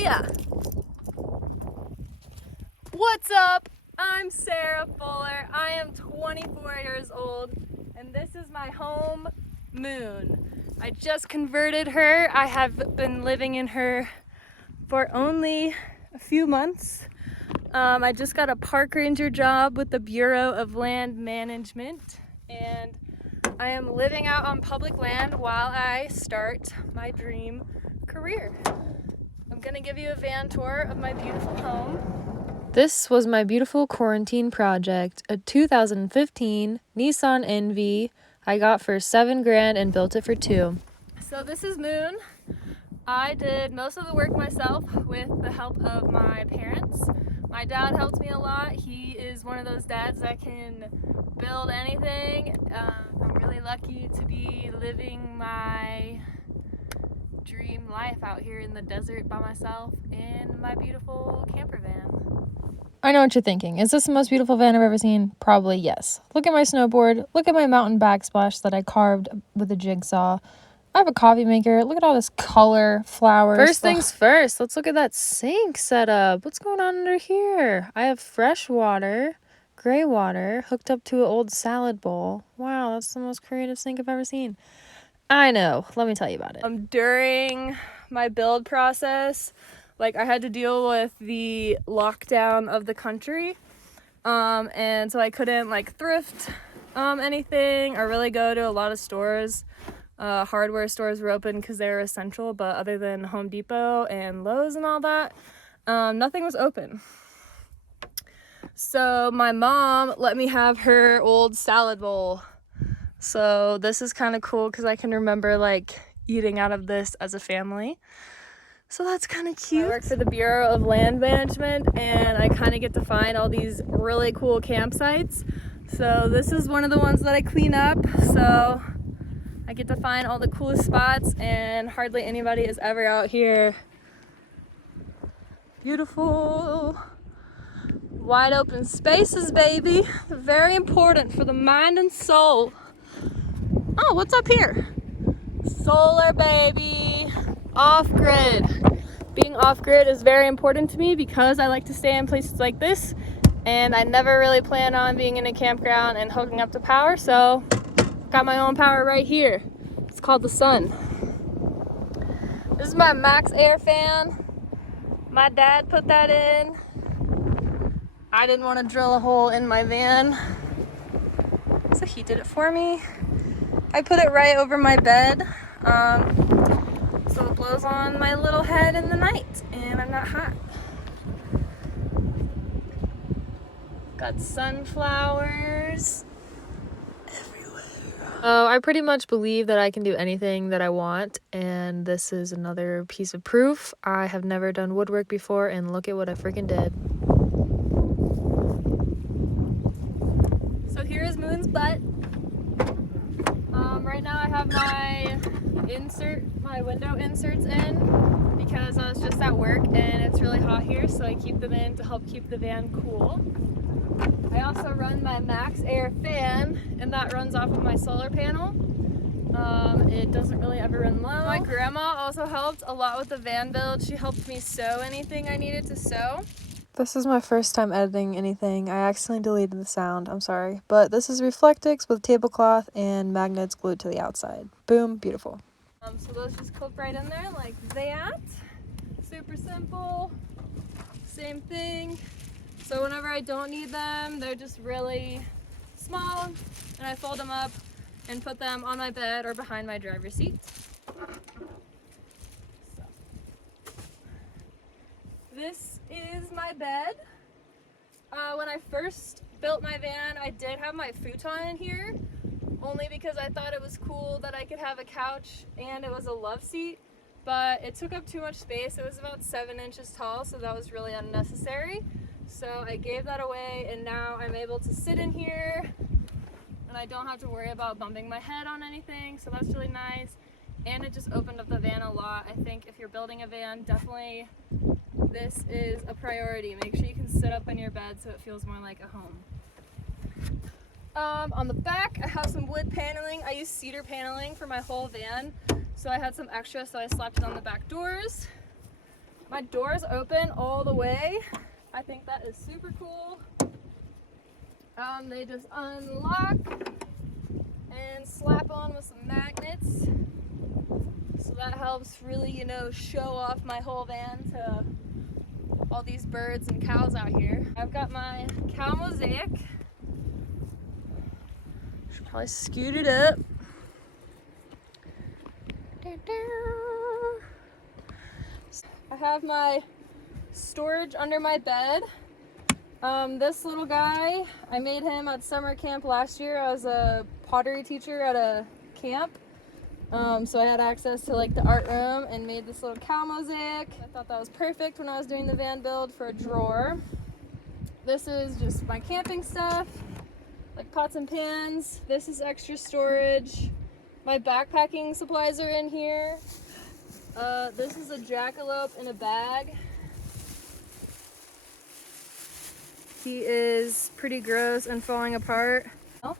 ya? What's up? I'm Sarah Fuller. I am 24 years old and this is my home, Moon. I just converted her. I have been living in her for only a few months. I just got a park ranger job with the Bureau of Land Management and I am living out on public land while I start my dream career. I'm gonna give you a van tour of my beautiful home. This was my beautiful quarantine project, a 2015 Nissan NV I got for $7,000 and built it for $2,000. So this is Moon. I did most of the work myself with the help of my parents. My dad helped me a lot. He is one of those dads that can build anything. I'm really lucky to be living my dream life out here in the desert by myself in my beautiful camper van. I know what you're thinking. Is this the most beautiful van I've ever seen? Probably yes. Look at my snowboard. Look at my mountain backsplash that I carved with a jigsaw. I have a coffee maker. Look at all this color, flowers. First things first, let's look at that sink setup. What's going on under here? I have fresh water, gray water, hooked up to an old salad bowl. Wow, that's the most creative sink I've ever seen. I know. Let me tell you about it. During my build process, I had to deal with the lockdown of the country. And so I couldn't thrift anything or really go to a lot of stores. Hardware stores were open because they were essential, but other than Home Depot and Lowe's and all that, nothing was open. So my mom let me have her old salad bowl. So this is kind of cool because I can remember eating out of this as a family. So that's kind of cute. I work for the Bureau of Land Management and I kind of get to find all these really cool campsites. So this is one of the ones that I clean up. So I get to find all the coolest spots and hardly anybody is ever out here. Beautiful, wide open spaces, baby. Very important for the mind and soul. Oh, what's up here? Solar, baby. Off-grid. Being off-grid is very important to me because I like to stay in places like this and I never really plan on being in a campground and hooking up to power, so got my own power right here. It's called the sun. This is my Max Air fan. My dad put that in. I didn't want to drill a hole in my van, so he did it for me. I put it right over my bed, so it blows on my little head in the night and I'm not hot. Got sunflowers. I pretty much believe that I can do anything that I want, and this is another piece of proof. I have never done woodwork before, and look at what I freaking did. So here is Moon's butt. Right now I have my window inserts in because I was just at work and it's really hot here, so I keep them in to help keep the van cool. I also run my Max Air fan and that runs off of my solar panel. It doesn't really ever run low. My grandma also helped a lot with the van build. She helped me sew anything I needed to sew. This is my first time editing anything. I accidentally deleted the sound, I'm sorry. But this is Reflectix with tablecloth and magnets glued to the outside. Boom, beautiful. So those just clip right in there like that. Super simple, same thing. So whenever I don't need them, they're just really small and I fold them up and put them on my bed or behind my driver's seat. So. This is my bed. When I first built my van, I did have my futon in here, only because I thought it was cool that I could have a couch and it was a love seat, but it took up too much space. It was about 7 inches tall, so that was really unnecessary. So I gave that away and now I'm able to sit in here and I don't have to worry about bumping my head on anything, so that's really nice. And it just opened up the van a lot. I think if you're building a van, definitely this is a priority. Make sure you can sit up in your bed so it feels more like a home. On the back, I have some wood paneling. I use cedar paneling for my whole van, so I had some extra, so I slapped it on the back doors. My doors open all the way. I think that is super cool. They just unlock and slap on with some magnets. So that helps really, you know, show off my whole van to all these birds and cows out here. I've got my cow mosaic. Should probably scoot it up. I have my storage under my bed. This little guy, I made him at summer camp last year. I was a pottery teacher at a camp. So I had access to like the art room and made this little cow mosaic. I thought that was perfect when I was doing the van build for a drawer. This is just my camping stuff, like pots and pans. This is extra storage. My backpacking supplies are in here. This is a jackalope in a bag. He is pretty gross and falling apart. Oh.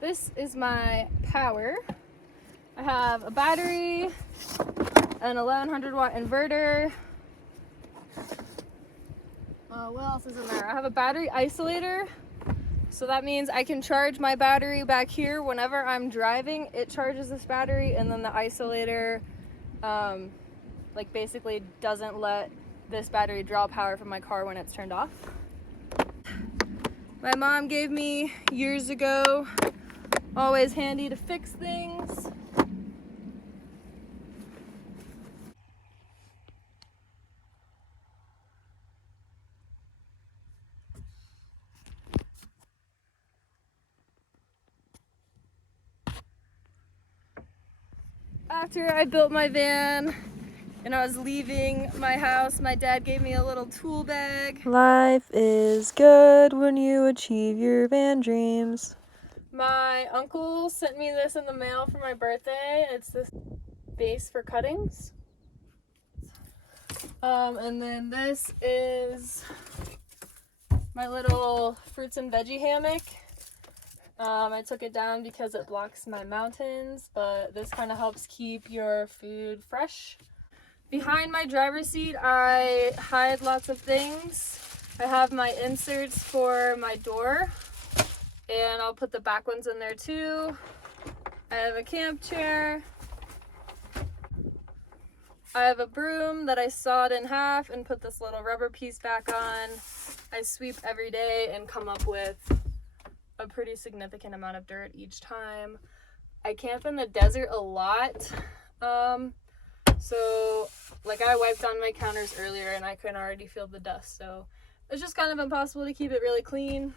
This is my power. I have a battery, an 1100 watt inverter. What else is in there? I have a battery isolator. So that means I can charge my battery back here whenever I'm driving. It charges this battery, and then the isolator like basically doesn't let this battery draw power from my car when it's turned off. My mom gave me years ago. Always handy to fix things. After I built my van and I was leaving my house, my dad gave me a little tool bag. Life is good when you achieve your van dreams. My uncle sent me this in the mail for my birthday. It's this base for cuttings. And then this is my little fruits and veggie hammock. I took it down because it blocks my mountains, but this kind of helps keep your food fresh. Behind my driver's seat, I hide lots of things. I have my inserts for my door, and I'll put the back ones in there too. I have a camp chair. I have a broom that I sawed in half and put this little rubber piece back on. I sweep every day and come up with a pretty significant amount of dirt each time. I camp in the desert a lot. So like I wiped on my counters earlier and I can already feel the dust. So it's just kind of impossible to keep it really clean.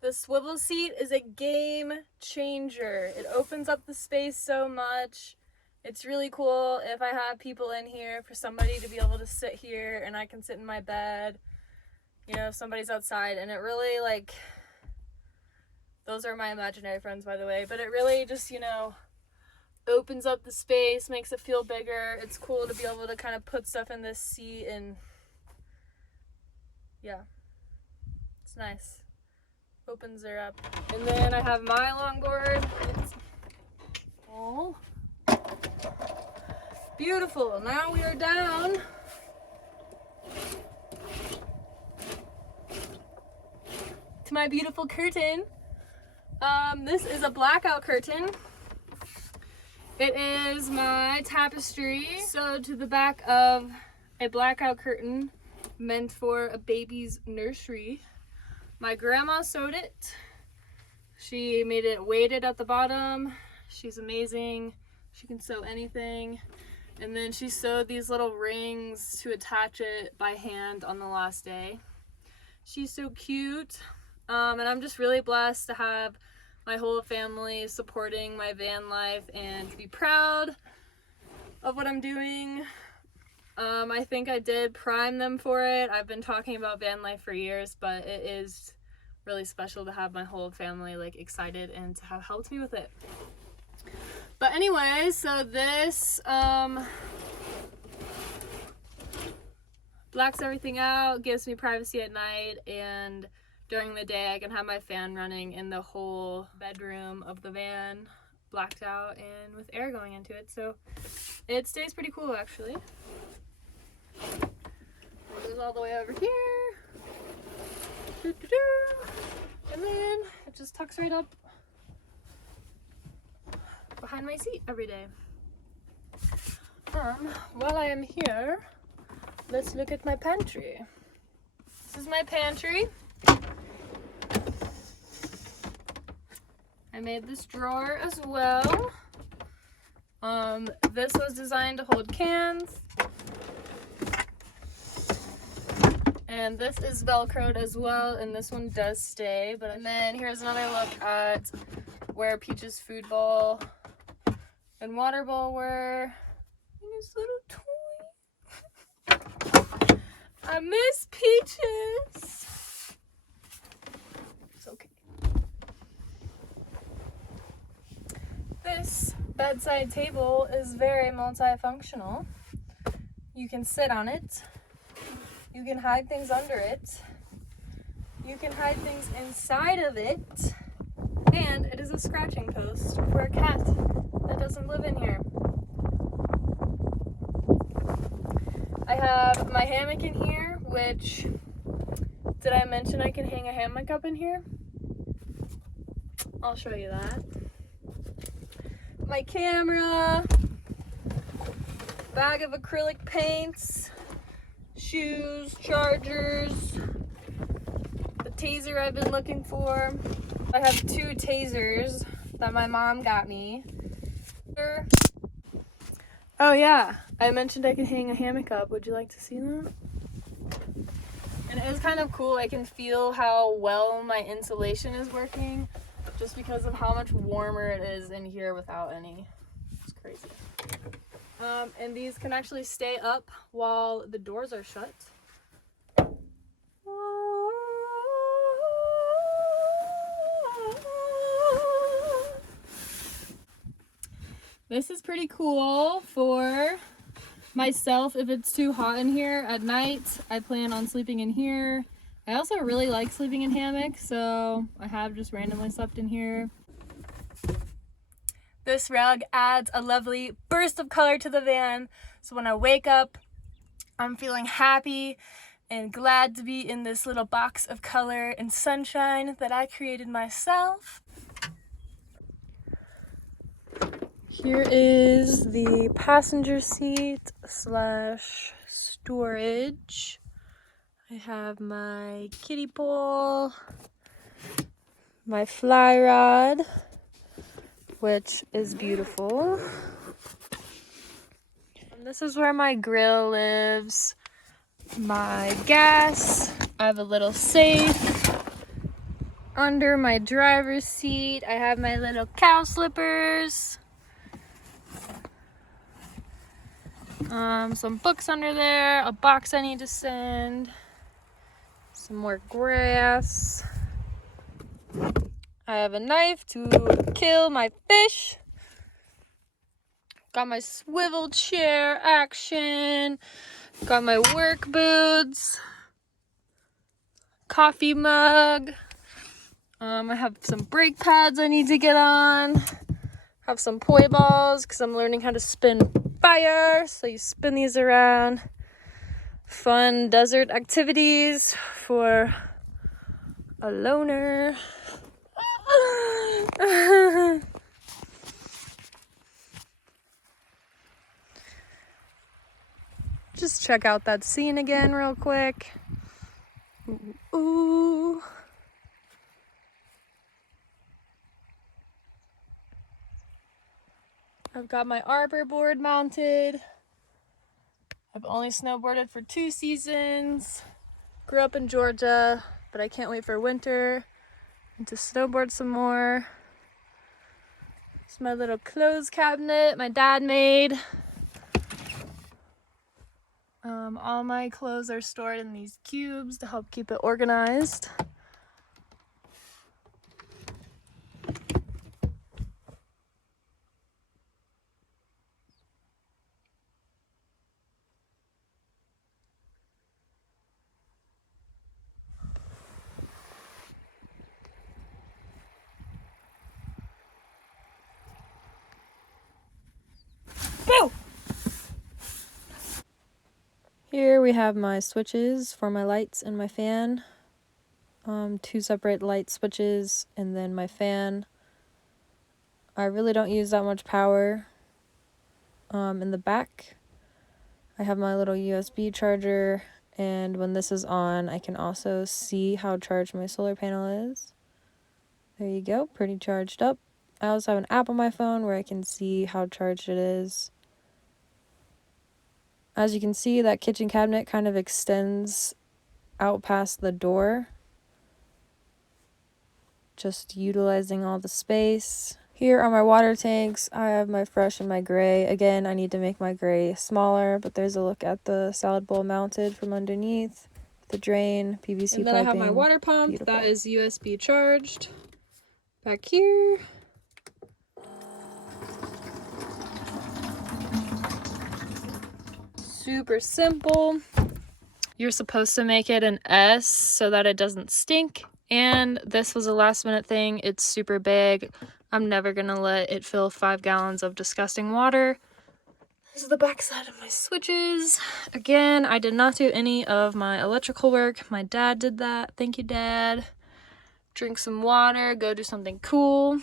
The swivel seat is a game changer. It opens up the space so much. It's really cool if I have people in here for somebody to be able to sit here and I can sit in my bed, you know, if somebody's outside. And it really, like, those are my imaginary friends, by the way, but it really just, you know, opens up the space, makes it feel bigger. It's cool to be able to kind of put stuff in this seat, and yeah, it's nice. Opens her up. And then I have my longboard. It's all beautiful. Now we are down to my beautiful curtain. This is a blackout curtain. It is my tapestry sewed to the back of a blackout curtain meant for a baby's nursery. My grandma sewed it. She made it weighted at the bottom. She's amazing. She can sew anything. And then she sewed these little rings to attach it by hand on the last day. She's so cute. And I'm just really blessed to have my whole family supporting my van life and to be proud of what I'm doing. I think I did prime them for it. I've been talking about van life for years, but it is really special to have my whole family like excited and to have helped me with it. But anyways, so this blacks everything out, gives me privacy at night, and during the day I can have my fan running and the whole bedroom of the van blacked out and with air going into it, so it stays pretty cool actually. It goes all the way over here. And then it just tucks right up behind my seat every day. While I am here, let's look at my pantry. This is my pantry. I made this drawer as well. This was designed to hold cans. And this is Velcroed as well, and this one does stay. And then here's another look at where Peach's food bowl and water bowl were. And his little toy. I miss Peaches. It's okay. This bedside table is very multifunctional. You can sit on it. You can hide things under it. You can hide things inside of it. And it is a scratching post for a cat that doesn't live in here. I have my hammock in here, which, did I mention I can hang a hammock up in here? I'll show you that. My camera, bag of acrylic paints, shoes, chargers, the taser I've been looking for. I have 2 tasers that my mom got me. Oh yeah, I mentioned I can hang a hammock up. Would you like to see that? And it is kind of cool. I can feel how well my insulation is working just because of how much warmer it is in here without any. It's crazy. And these can actually stay up while the doors are shut. This is pretty cool for myself if it's too hot in here at night. I plan on sleeping in here. I also really like sleeping in hammocks, so I have just randomly slept in here. This rug adds a lovely burst of color to the van, so when I wake up, I'm feeling happy and glad to be in this little box of color and sunshine that I created myself. Here is the passenger seat slash storage. I have my kiddie pool, my fly rod, which is beautiful. And this is where my grill lives, my gas. I have a little safe under my driver's seat. I have my little cow slippers. Some books under there, a box I need to send, some more grass. I have a knife to kill my fish. Got my swivel chair action. Got my work boots. Coffee mug. I have some brake pads I need to get on. Have some poi balls because I'm learning how to spin fire. So you spin these around. Fun desert activities for a loner. Just check out that scene again real quick. Ooh. I've got my arbor board mounted. I've only snowboarded for 2 seasons. Grew up in Georgia, but I can't wait for winter and to snowboard some more. It's my little clothes cabinet my dad made. All my clothes are stored in these cubes to help keep it organized. Here we have my switches for my lights and my fan. 2 separate light switches and then my fan. I really don't use that much power. In the back, I have my little USB charger, and when this is on, I can also see how charged my solar panel is. There you go, pretty charged up. I also have an app on my phone where I can see how charged it is. As you can see, that kitchen cabinet kind of extends out past the door, just utilizing all the space. Here are my water tanks. I have my fresh and my gray. Again, I need to make my gray smaller, but there's a look at the salad bowl mounted from underneath. The drain, PVC piping. And then I have my water pump. Beautiful. That is USB charged. Back here. Super simple. You're supposed to make it an S so that it doesn't stink. And this was a last minute thing. It's super big. I'm never gonna let it fill 5 gallons of disgusting water. This is the back side of my switches. Again, I did not do any of my electrical work. My dad did that. Thank you, Dad. Drink some water, go do something cool.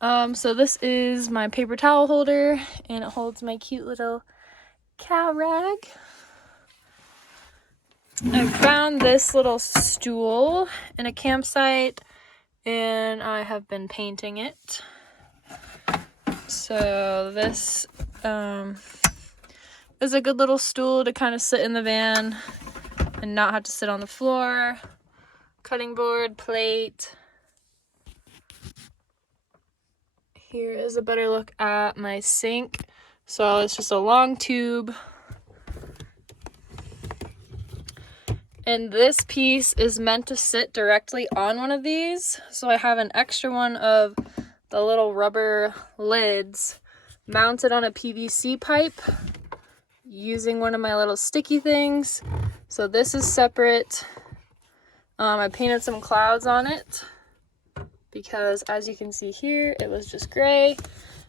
So this is my paper towel holder, and it holds my cute little cow rag. I found this little stool in a campsite, and I have been painting it. So this is a good little stool to kind of sit in the van and not have to sit on the floor. Cutting board, plate. Here is a better look at my sink. So it's just a long tube. And this piece is meant to sit directly on one of these. So I have an extra one of the little rubber lids mounted on a PVC pipe using one of my little sticky things. So this is separate. I painted some clouds on it because, as you can see here, it was just gray,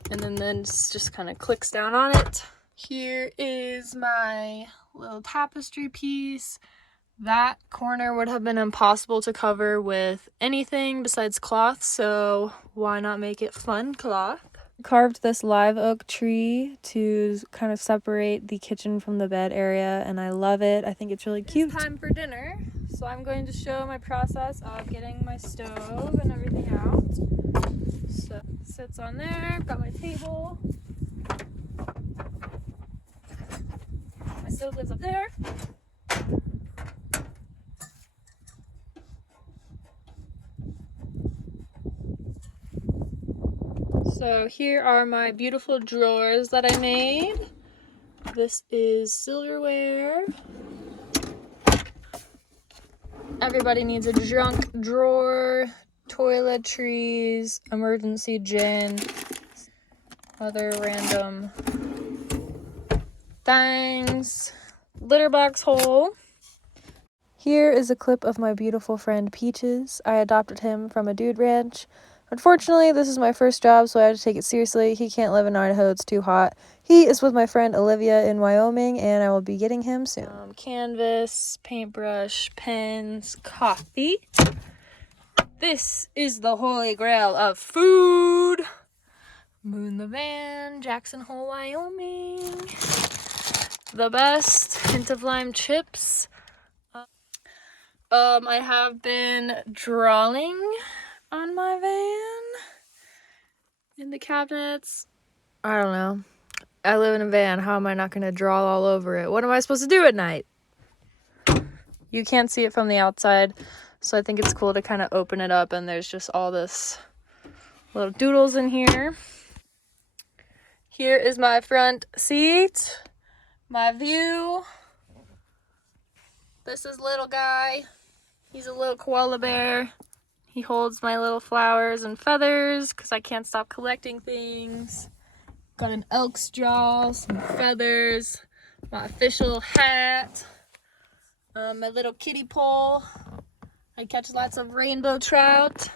and then this just kind of clicks down on it. Here is my little tapestry piece. That corner would have been impossible to cover with anything besides cloth, so why not make it fun cloth? Carved this live oak tree to kind of separate the kitchen from the bed area, and I love it. I think it's really cute. It's time for dinner, so I'm going to show my process of getting my stove and everything out. So it sits on there, got my table. My stove lives up there. So here are my beautiful drawers that I made. This is silverware. Everybody needs a junk drawer, toiletries, emergency gin, other random things, litter box hole. Here is a clip of my beautiful friend Peaches. I adopted him from a dude ranch. Unfortunately, this is my first job, so I had to take it seriously. He can't live in Idaho, it's too hot. He is with my friend Olivia in Wyoming, and I will be getting him soon. Canvas, paintbrush, pens, coffee. This is the holy grail of food. Moon the van, Jackson Hole, Wyoming. The best, hint of lime chips. I have been drawing on my van in the cabinets. I don't know. I live in a van. How am I not going to draw all over it? What am I supposed to do at night? You can't see it from the outside, so I think it's cool to kind of open it up, and there's just all this little doodles in here. Here is my front seat, my view. This is little guy. He's a little koala bear. He holds my little flowers and feathers because I can't stop collecting things. Got an elk's jaw, some feathers, my official hat, my little kiddie pole. I catch lots of rainbow trout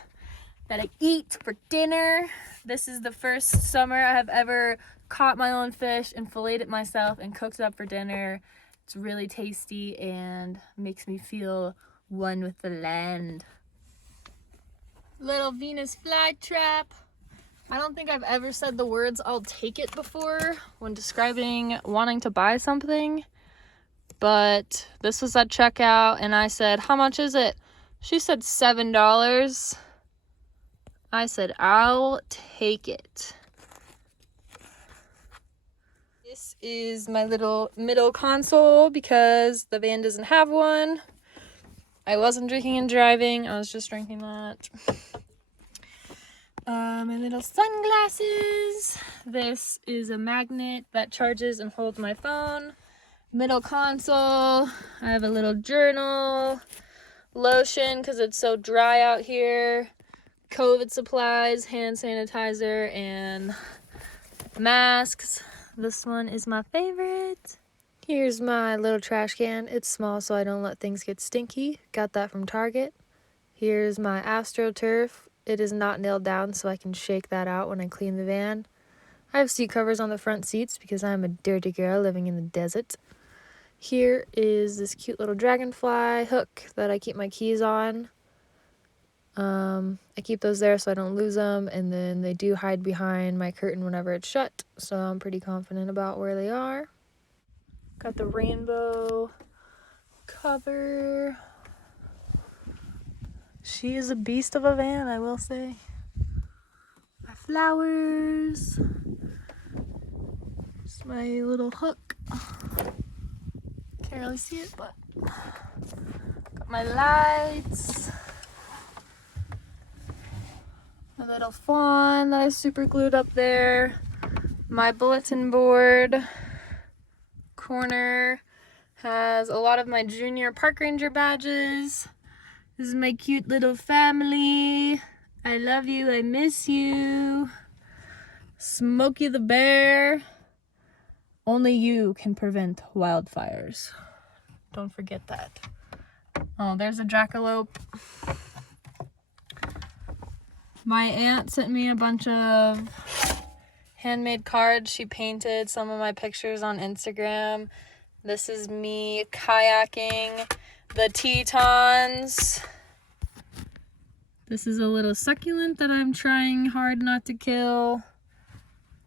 that I eat for dinner. This is the first summer I have ever caught my own fish and filleted it myself and cooked it up for dinner. It's really tasty and makes me feel one with the land. Little Venus flytrap. I don't think I've ever said the words "I'll take it" before when describing wanting to buy something. But this was at checkout and I said, "How much is it?" She said $7. I said, "I'll take it." This is my little middle console because the van doesn't have one. I wasn't drinking and driving. I was just drinking that. My little sunglasses. This is a magnet that charges and holds my phone. Middle console. I have a little journal. Lotion because it's so dry out here. COVID supplies, hand sanitizer, and masks. This one is my favorite. Here's my little trash can. It's small so I don't let things get stinky. Got that from Target. Here's my AstroTurf. It is not nailed down so I can shake that out when I clean the van. I have seat covers on the front seats because I'm a dirty girl living in the desert. Here is this cute little dragonfly hook that I keep my keys on. I keep those there so I don't lose them, and then they do hide behind my curtain whenever it's shut, so I'm pretty confident about where they are. Got the rainbow cover. She is a beast of a van, I will say. My flowers. It's my little hook. Can't really see it, but got my lights. My little fawn that I super glued up there. My bulletin board corner has a lot of my junior park ranger badges. This is my cute little family. I love you, I miss you. Smokey the Bear. Only you can prevent wildfires. Don't forget that. Oh, there's a jackalope. My aunt sent me a bunch of handmade cards. She painted some of my pictures on Instagram. This is me kayaking the Tetons. This is a little succulent that I'm trying hard not to kill.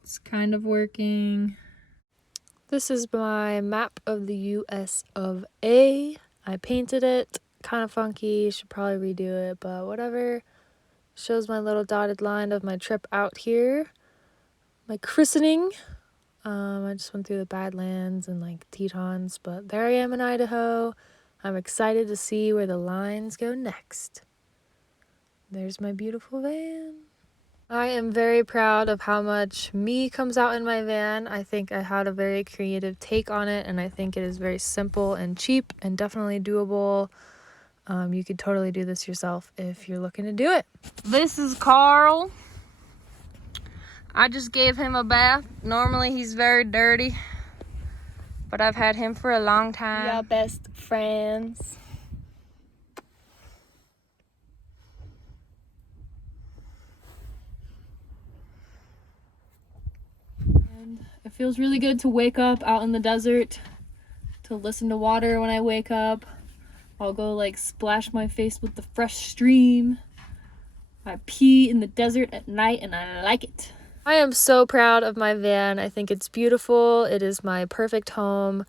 It's kind of working. This is my map of the US of A. I painted it. Kind of funky. Should probably redo it, but whatever. Shows my little dotted line of my trip out here. My christening. I just went through the Badlands and like Tetons, but there I am in Idaho. I'm excited to see where the lines go next. There's my beautiful van. I am very proud of how much me comes out in my van. I think I had a very creative take on it, and I think it is very simple and cheap and definitely doable. You could totally do this yourself if you're looking to do it. This is Carl. I just gave him a bath. Normally he's very dirty, but I've had him for a long time. We are best friends. And it feels really good to wake up out in the desert, to listen to water when I wake up. I'll go like splash my face with the fresh stream. I pee in the desert at night and I like it. I am so proud of my van. I think it's beautiful. It is my perfect home.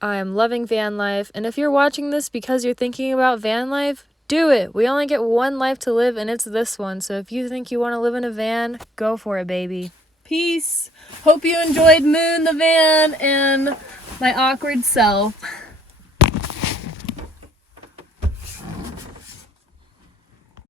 I am loving van life. And if you're watching this because you're thinking about van life, do it. We only get one life to live and it's this one. So if you think you want to live in a van, go for it, baby. Peace. Hope you enjoyed Moon the van and my awkward self.